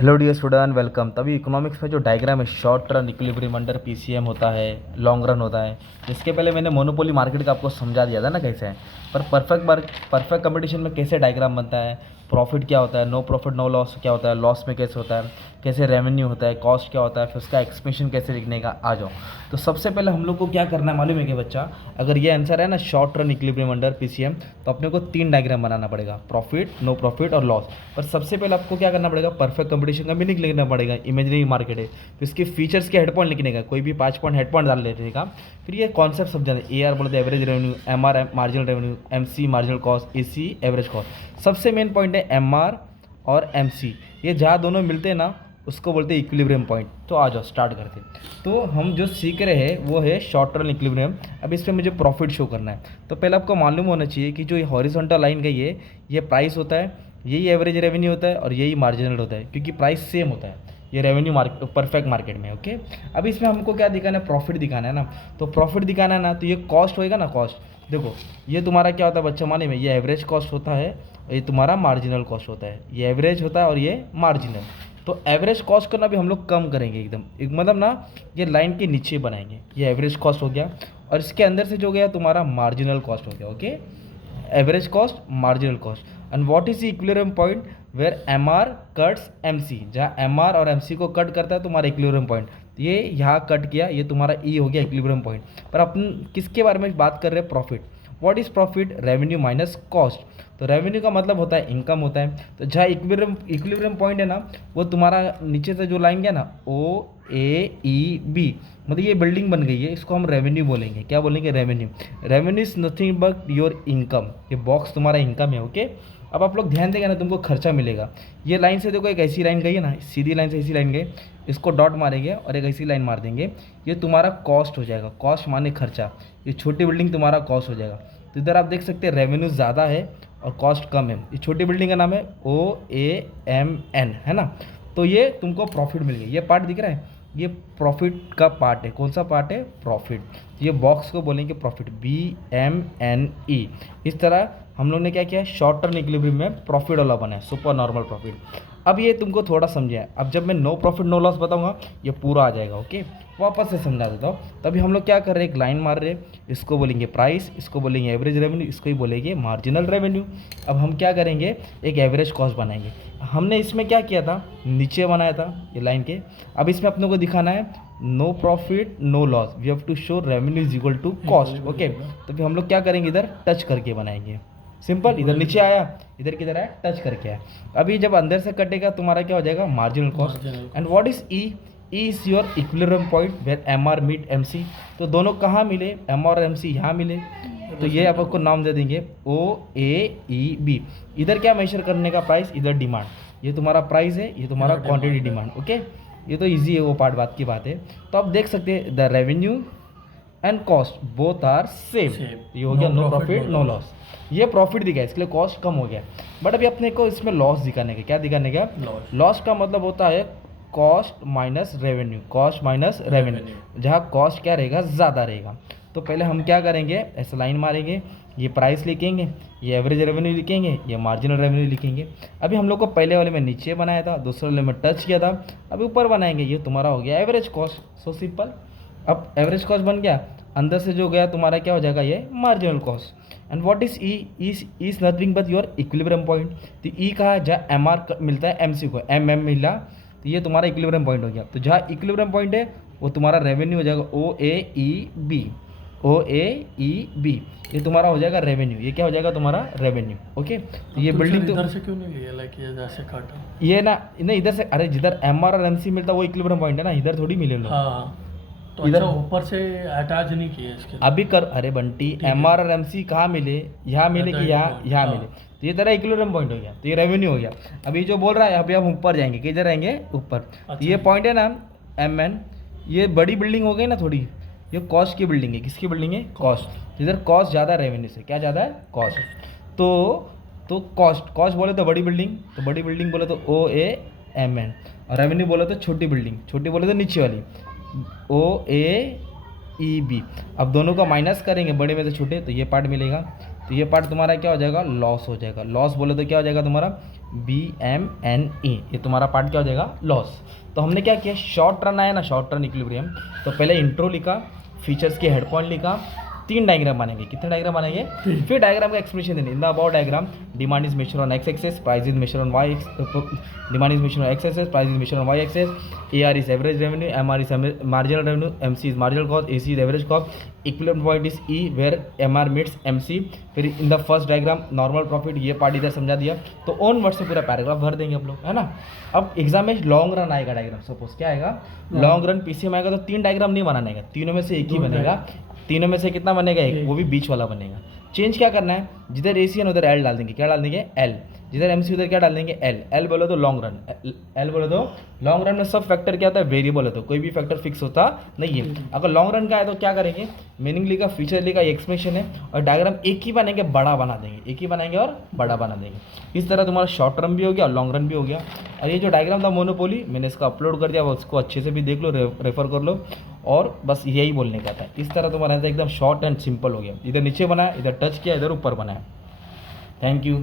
Hello dear student, welcome. तभी economics में जो डायग्राम है, short run equilibrium under PCM होता है, लॉन्ग रन होता है। इसके पहले मैंने मोनोपोली मार्केट का आपको समझा दिया था ना कैसे है। पर परफेक्ट कंपटीशन में कैसे डायग्राम बनता है, प्रॉफिट क्या होता है, नो प्रॉफिट नो लॉस क्या होता है, लॉस में कैसे होता है, कैसे रेवेन्यू होता है, कॉस्ट क्या होता है, फिर उसका एक्सप्रेशन कैसे लिखने का, आ जाओ। तो सबसे पहले हम लोग को क्या करना है मालूम है कि बच्चा, अगर ये आंसर है ना short run equilibrium under PCM, तो अपने को 3 डायग्राम बनाना पड़ेगा, प्रॉफिट, नो प्रॉफिट और लॉस। पर सबसे पहले आपको क्या करना पड़ेगा, परफेक्ट कंपटीशन का मीनिंग लिखना पड़ेगा, इमेजिनरी मार्केट है तो इसके फीचर्स के हेड पॉइंट लिखने का, कोई भी 5 पॉइंट हेड पॉइंट डाल लेने का। फिर ये कॉन्सेप्ट समझाना, ए आर बोलते average revenue, M R marginal revenue, M C marginal cost, A C average cost. सबसे मेन पॉइंट है एम आर और एम सी, ये जहाँ दोनों मिलते हैं ना उसको बोलते हैं इक्विलिब्रियम पॉइंट। तो आ जाओ स्टार्ट करते हैं। तो हम जो सीख रहे हैं वो है शॉर्ट रन इक्विलिब्रियम। अब इस पर मुझे प्रॉफिट शो करना है। तो पहले आपको मालूम होना चाहिए कि जो ये हॉरिजॉन्टल लाइन गई है ये प्राइस होता है, यही एवरेज रेवेन्यू होता है और यही मार्जिनल होता है, क्योंकि प्राइस सेम होता है। ये रेवेन्यू परफेक्ट मार्केट में। ओके, अब इसमें हमको क्या दिखाना है, प्रॉफिट दिखाना है ना। तो प्रॉफिट दिखाना है ना, तो ये कॉस्ट होएगा ना, कॉस्ट। देखो ये तुम्हारा क्या होता है बच्चा, माने में ये एवरेज कॉस्ट होता है, ये तुम्हारा मार्जिनल कॉस्ट होता है। ये एवरेज होता है और ये मार्जिनल। तो एवरेज कॉस्ट करना भी हम लोग कम करेंगे एकदम, एक मतलब ना ये लाइन के नीचे बनाएंगे। ये एवरेज कॉस्ट हो गया और इसके अंदर से जो गया तुम्हारा मार्जिनल कॉस्ट हो गया। Okay, average cost, marginal cost. And what is the equilibrium point where M R cuts M C, जहाँ एम आर और एम सी को कट करता है तुम्हारा इक्विलिब्रियम पॉइंट। ये यहाँ कट किया, ये तुम्हारा ई हो गया इक्विलिब्रियम पॉइंट। पर अपन किसके बारे में बात कर रहे हैं, profit. What is profit, revenue minus cost. तो रेवेन्यू का मतलब होता है इनकम होता है। तो जहाँ इक्विलिब्रियम पॉइंट है ना, वो तुम्हारा नीचे से जो लाइन गया ना, ओ ए ई बी, मतलब ये बिल्डिंग बन गई है, इसको हम रेवेन्यू बोलेंगे। क्या बोलेंगे, revenue. Revenue is nothing but your income, ये बॉक्स तुम्हारा इनकम है। ओके, अब आप लोग ध्यान देंगे ना, तुमको खर्चा मिलेगा। ये लाइन से देखो, एक ऐसी लाइन गई है ना, सीधी लाइन से ऐसी लाइन गई, इसको डॉट मारेंगे और एक ऐसी लाइन मार देंगे, ये तुम्हारा कॉस्ट हो जाएगा। कॉस्ट माने खर्चा, ये छोटी बिल्डिंग तुम्हारा कॉस्ट हो जाएगा। तो इधर आप देख सकते हैं रेवेन्यू ज़्यादा है और कॉस्ट कम है। ये छोटी बिल्डिंग का नाम है ओ ए एम एन, है ना। तो ये तुमको प्रॉफिट मिल गई, ये पार्ट दिख रहा है, ये प्रॉफिट का पार्ट है। कौन सा पार्ट है, प्रॉफिट। ये बॉक्स को बोलेंगे profit, B M N E. इस तरह हम लोग ने क्या किया, शॉर्ट टर्म इक्विलिब्रियम में प्रॉफिट वाला बना है, सुपर नॉर्मल प्रॉफिट। अब ये तुमको थोड़ा समझे है, अब जब मैं नो प्रॉफिट नो लॉस बताऊंगा ये पूरा आ जाएगा। ओके, वापस से समझा देता हूँ। तभी हम लोग क्या कर रहे हैं, एक लाइन मार रहे हैं, इसको बोलेंगे प्राइस, इसको बोलेंगे एवरेज रेवेन्यू, इसको ही बोलेंगे मार्जिनल रेवेन्यू। अब हम क्या करेंगे, एक एवरेज कॉस्ट बनाएंगे। हमने इसमें क्या किया था, नीचे बनाया था ये लाइन के। अब इसमें अपनों को दिखाना है no profit no loss, we have to show revenue is equal to cost. Okay, तो फिर हम लोग क्या करेंगे, इधर टच करके बनाएंगे। सिंपल, इधर नीचे आया, इधर किधर आया, टच करके आया। अभी जब अंदर से कटेगा तुम्हारा क्या हो जाएगा, marginal cost. And what is E, E is your equilibrium point where M R meet M C. तो दोनों कहाँ मिले, एम और एम सी यहाँ मिले, तो ये आप आपको नाम दे देंगे ओ ए ई बी। इधर क्या मेजर करने का, प्राइस, इधर डिमांड। ये तुम्हारा प्राइस है, ये तुम्हारा क्वांटिटी डिमांड। ओके, ये तो इजी है, वो पार्ट बात की बात है। तो आप देख सकते हैं the revenue and cost both are same. ये हो गया नो प्रॉफिट नो लॉस। ये प्रॉफिट दिखा, इसके लिए कॉस्ट कम हो गया। बट अभी अपने को इसमें लॉस दिखाने का, क्या दिखाने का, लॉस का मतलब होता है cost minus revenue, cost minus revenue, जहाँ कॉस्ट क्या रहेगा, ज़्यादा रहेगा। तो पहले हम क्या करेंगे, ऐसे लाइन मारेंगे, ये प्राइस लिखेंगे, ये एवरेज रेवेन्यू लिखेंगे, ये मार्जिनल रेवेन्यू लिखेंगे। अभी हम लोग को पहले वाले में नीचे बनाया था, दूसरे वाले में टच किया था, अभी ऊपर बनाएंगे, ये तुम्हारा हो गया एवरेज कॉस्ट। So simple. अब एवरेज कॉस्ट बन गया, अंदर से जो गया तुम्हारा क्या हो जाएगा, ये marginal cost. And what is E, is nothing but your equilibrium point. तो ई कहा है जहाँ एम आर मिलता है एम सी को, एम एम मिला, तो ये तुम्हारा इक्विलिब्रियम पॉइंट हो गया। तो जहाँ इक्विलिब्रियम पॉइंट है वो तुम्हारा रेवेन्यू हो जाएगा ओ ए ई बी, ओ ए ई बी, ये तुम्हारा हो जाएगा रेवेन्यू। ये क्या हो जाएगा तुम्हारा रेवेन्यू। ओके, तो ये बिल्डिंग तो इधर से क्यों नहीं लिया, लाइक ये जैसे काटा, ये ना, नहीं इधर से, अरे जिधर एम आर और एम सी मिलता है वो इक्विलिब्रियम पॉइंट है ना, इधर थोड़ी मिले लोग। हाँ तो इधर अच्छा ऊपर से अटैच नहीं किया इसके लिए। अभी कर, अरे बंटी, एम आर और एम सी कहाँ मिले, यहाँ मिले कि यहाँ हाँ। मिले, तो ये तेरा इक्विलिब्रियम पॉइंट हो गया, तो ये रेवेन्यू हो गया। अभी जो बोल रहा है, अभी हम ऊपर जाएंगे, किधर रहेंगे, ऊपर। तो ये पॉइंट है ना एम एन, ये बड़ी बिल्डिंग हो गई ना थोड़ी, ये कॉस्ट की बिल्डिंग है। किसकी बिल्डिंग है, कॉस्ट। इधर कॉस्ट ज़्यादा रेवेन्यू से, क्या ज़्यादा है, कॉस्ट। तो कॉस्ट, कॉस्ट बोले तो बड़ी बिल्डिंग, तो बड़ी बिल्डिंग बोले तो ओ ए एम एन, और रेवेन्यू बोले तो छोटी बिल्डिंग, छोटी बोले तो नीचे वाली ओ ए ई बी। अब दोनों का माइनस करेंगे, बड़े में से छोटे, तो ये पार्ट मिलेगा। तो ये पार्ट तुम्हारा क्या हो जाएगा, लॉस हो जाएगा। लॉस बोले तो क्या हो जाएगा तुम्हारा, BMNE, ये तुम्हारा पार्ट क्या हो जाएगा, लॉस। तो हमने क्या किया, शॉर्ट रन आया ना, शॉर्ट रन इक्विलिब्रियम, तो पहले इंट्रो लिखा, फीचर्स के हेड पॉइंट लिखा, 3 डायग्राम बनेंगे। कितने डायग्राम बनेंगे, फिर डायग्राम का एक्सप्लेनेशन देंगे। In the about diagram demand is measure on X axis, price is measure on Y, demand is measure on X axis, price is measure on Y axis, AR is average revenue, MR is marginal revenue, MC is marginal cost, AC is average cost, equilibrium point is E where MR meets MC। फिर in the first diagram normal profit, ये part इधर समझा दिया। तो own word से पूरा paragraph भर देंगे आप लोग, है ना। अब एग्जाम में लॉन्ग रन आएगा डायग्राम, सपोज क्या आएगा, लॉन्ग रन PCM आएगा, तो 3 डायग्राम नहीं बनाने का, तीनों में से एक ही बनेगा। तीनों में से कितना बनेगा, एक, वो भी बीच वाला बनेगा। चेंज क्या करना है, जिधर AC है उधर L डाल देंगे, क्या डाल देंगे, L, जिधर MC उधर क्या डाल देंगे, L बोलो तो लॉन्ग रन, L बोलो तो लॉन्ग रन में सब फैक्टर क्या होता है, वेरिएबल होता है, कोई भी फैक्टर फिक्स होता नहीं है। अगर लॉन्ग रन का है तो क्या करेंगे, मीनिंग लिखा, फीचर लिखा, एक्सप्लेनेशन है, और डायग्राम एक ही बनेंगे, बड़ा बना देंगे, एक ही बनाएंगे और बड़ा बना देंगे। इस तरह तुम्हारा शॉर्ट टर्म भी हो गया और लॉन्ग रन भी हो गया। और ये जो डायग्राम था मोनोपोली, मैंने इसका अपलोड कर दिया, उसको अच्छे से भी देख लो, रेफर कर लो, और बस यही बोलने का था। इस तरह तुम्हारा एकदम शॉर्ट एंड सिंपल हो गया, इधर नीचे बनाया, इधर टच किया, इधर ऊपर बनाया। Thank you.